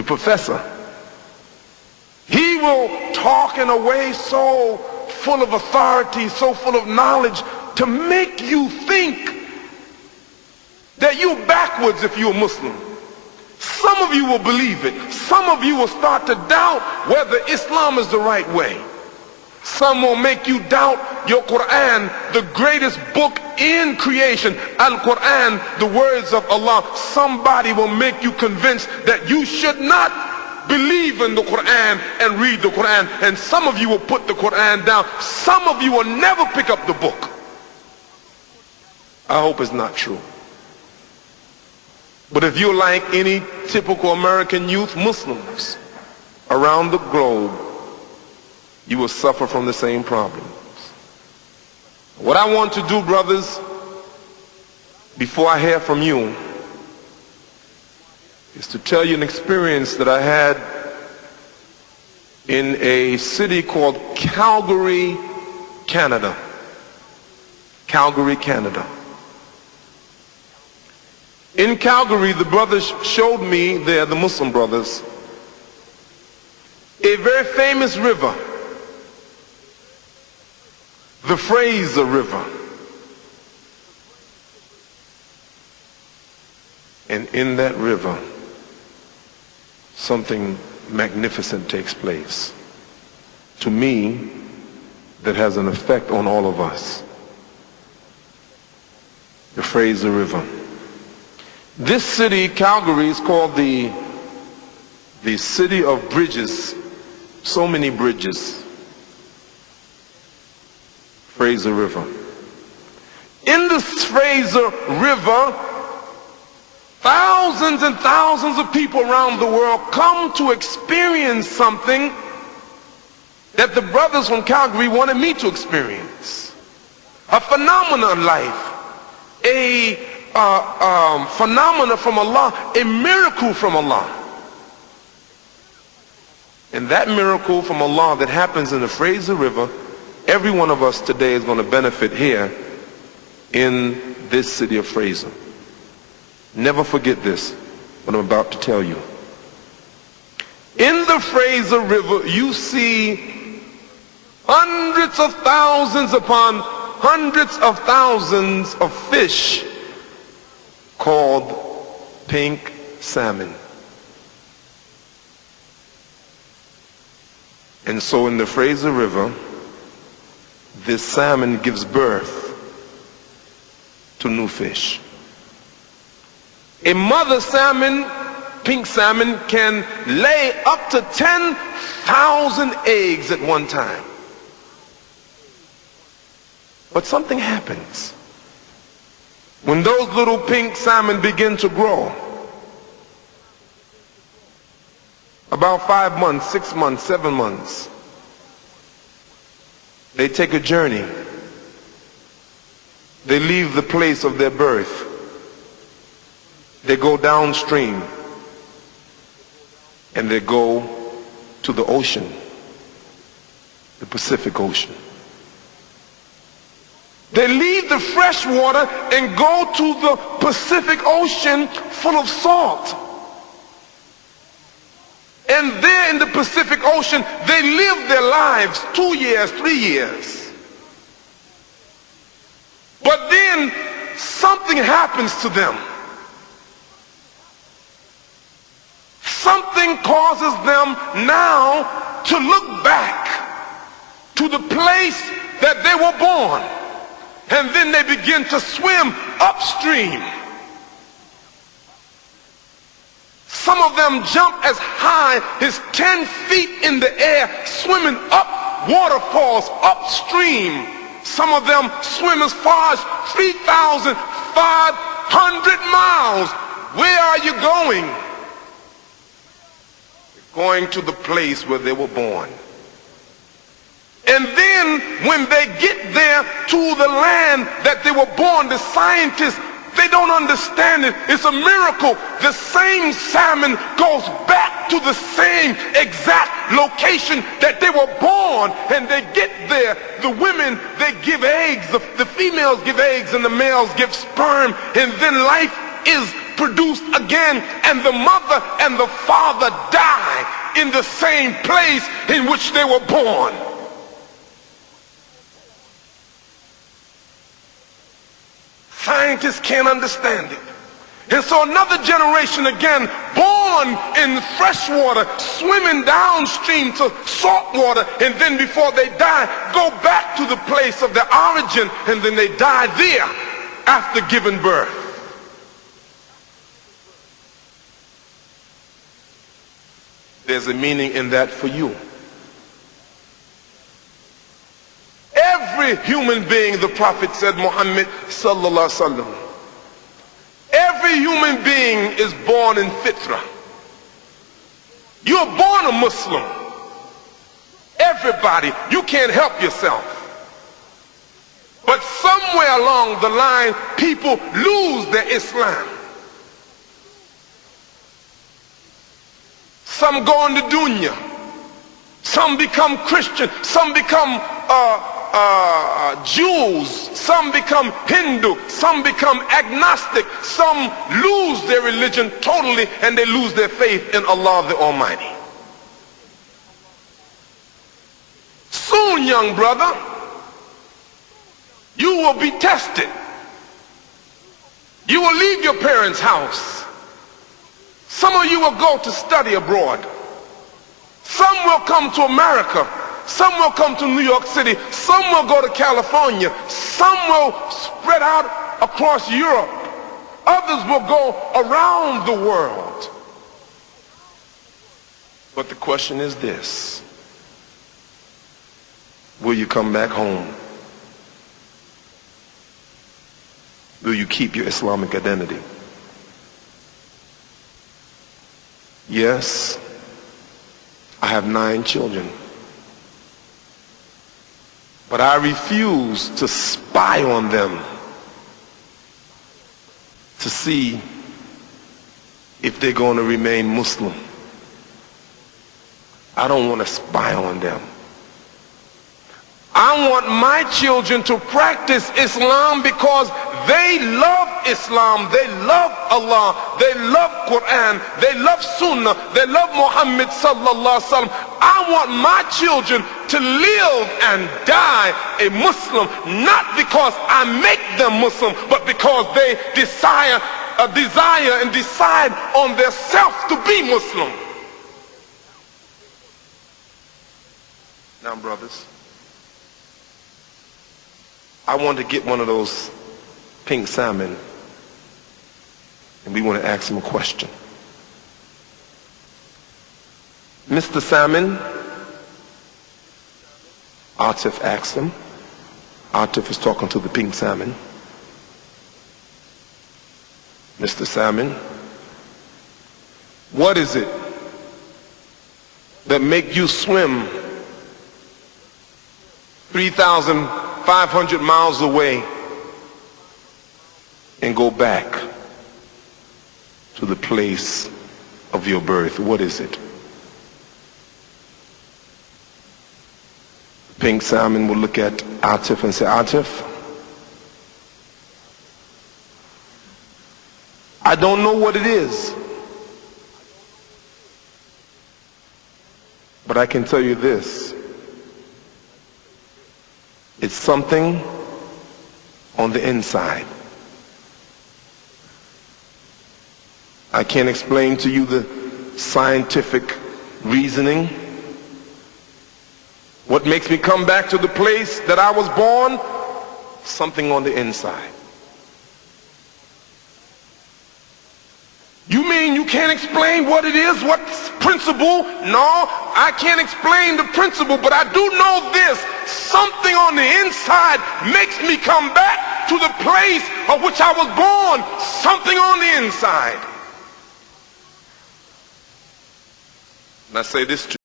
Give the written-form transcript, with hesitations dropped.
the professor. He will talk in a way so full of authority, so full of knowledge, to make you think that you're backwards if you're a Muslim. Some of you will believe it. Some of you will start to doubt whether Islam is the right way. Some will make you doubt your Quran, the greatest book in creation, Al-Quran, the words of Allah. Somebody will make you convinced that you should not believe in the Quran and read the Quran. And some of you will put the Quran down. Some of you will never pick up the book. I hope it's not true. But if you're like any typical American youth, Muslims around the globe, you will suffer from the same problems. What I want to do, brothers, before I hear from you, is to tell you an experience that I had in a city called Calgary, Canada. Calgary, Canada. In Calgary, the brothers showed me there, the Muslim brothers, a very famous river, the Fraser River. And in that river, something magnificent takes place. To me, that has an effect on all of us. The Fraser River. This city, Calgary, is called the city of bridges. So many bridges. Fraser River. In the Fraser River, thousands and thousands of people around the world come to experience something that the brothers from Calgary wanted me to experience. A phenomenon in life. A phenomena from Allah, a miracle from Allah. And that miracle from Allah that happens in the Fraser River, every one of us today is going to benefit here in this city of Fraser. Never forget this, what I'm about to tell you. In the Fraser River, you see hundreds of thousands upon hundreds of thousands of fish called pink salmon. And so in the Fraser River, this salmon gives birth to new fish. A mother salmon, pink salmon, can lay up to 10,000 eggs at one time. But something happens. When those little pink salmon begin to grow, about 5 months, 6 months, 7 months, they take a journey. They leave the place of their birth. They go downstream and they go to the ocean, the Pacific Ocean. They leave the fresh water and go to the Pacific Ocean full of salt. And there in the Pacific Ocean, they live their lives 2 years, 3 years. But then something happens to them. Something causes them now to look back to the place that they were born. And then they begin to swim upstream. Some of them jump as high as 10 feet in the air, swimming up waterfalls upstream. Some of them swim as far as 3,500 miles. Where are you going? Going to the place where they were born. And then when they get there to the land that they were born, the scientists, they don't understand it. It's a miracle. The same salmon goes back to the same exact location that they were born. And they get there. The women, they give eggs. The females give eggs and the males give sperm. And then life is reproduced again, and the mother and the father die in the same place in which they were born. Scientists can't understand it. And so another generation again, born in fresh water, swimming downstream to salt water, and then before they die, go back to the place of their origin, and then they die there after giving birth. There's a meaning in that for you. Every human being, the Prophet said, Muhammad sallallahu alaihi wasallam, every human being is born in fitrah. You're born a Muslim. Everybody. You can't help yourself. But somewhere along the line, people lose their Islam. Some go into dunya. Some become Christian. Some become Jews. Some become Hindu. Some become agnostic. Some lose their religion totally, and they lose their faith in Allah the Almighty. Soon, young brother, you will be tested. You will leave your parents' house. Some of you will go to study abroad. Some will come to America. Some will come to New York City. Some will go to California. Some will spread out across Europe. Others will go around the world. But the question is this: will you come back home? Will you keep your Islamic identity? Yes, I have 9 children. But I refuse to spy on them to see if they're going to remain Muslim. I don't want to spy on them. I want my children to practice Islam because they love Islam, they love Allah, they love Quran, they love Sunnah, they love Muhammad sallallahu alaihi wasallam. I want my children to live and die a Muslim, not because I make them Muslim, but because they desire and decide on their self to be Muslim. Now, brothers, I want to get one of those pink salmon, and we want to ask him a question. Mr. Salmon, Atif asked him. Atif is talking to the pink salmon. Mr. Salmon, what is it that make you swim 3,500 miles away and go back to the place of your birth? What is it? Pink salmon will look at Atif and say, Atif, I don't know what it is, but I can tell you this: it's something on the inside. I can't explain to you the scientific reasoning. What makes me come back to the place that I was born? Something on the inside. You mean you can't explain what it is, what principle? No, I can't explain the principle, but I do know this: something on the inside makes me come back to the place of which I was born. Something on the inside. And I say this to